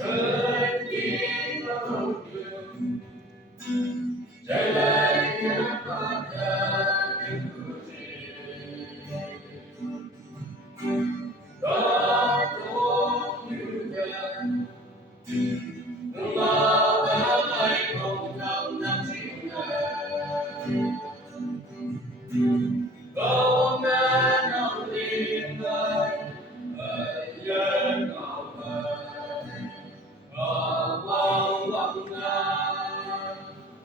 Pergi menuju jalannya pada kemuji. Datuk juga mengawal kau nam cinta. Kau menang lindai ayat kau awang wangan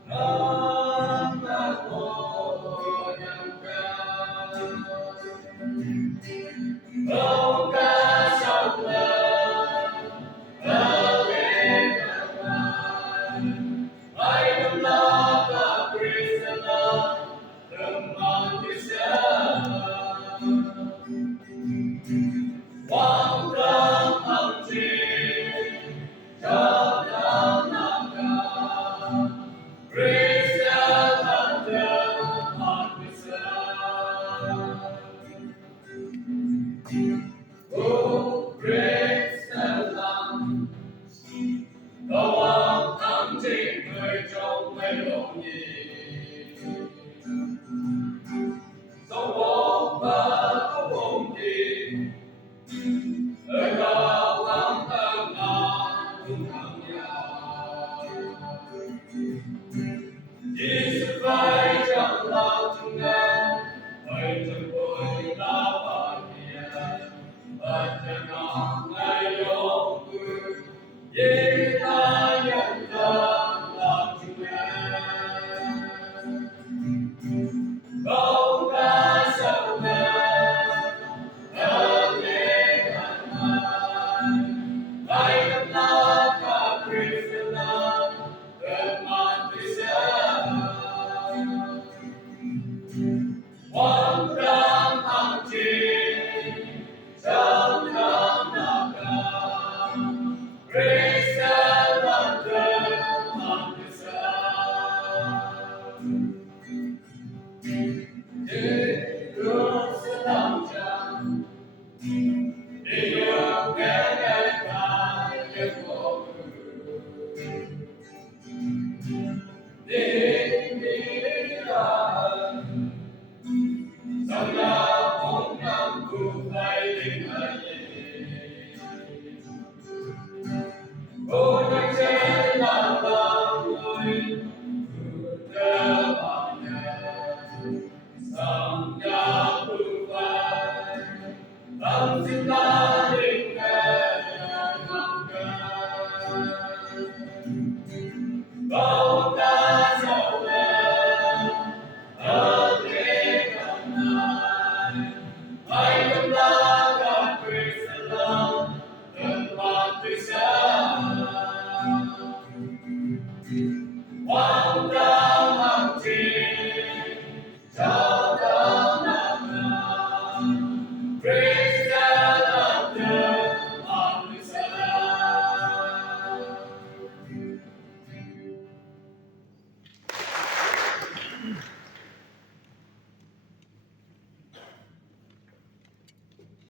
nampak koyangkan. Kau kasaulah alekan ay nampak Kristalah teman bisa wang kang hati jangan nakal Kristalah teman bisa. Oh Kristalah kau ang chính người trong mấy lộ nhị dấu bóng và dấu bóng gì ở đâu vắng thân cùng thằng nhà chỉ sự vai trong lòng chúng em hãy chẳng vội la bàn hiền và chẳng ngọn ngày yong cư vì ta nhận ra lòng chúng em. Kau kasih Wow.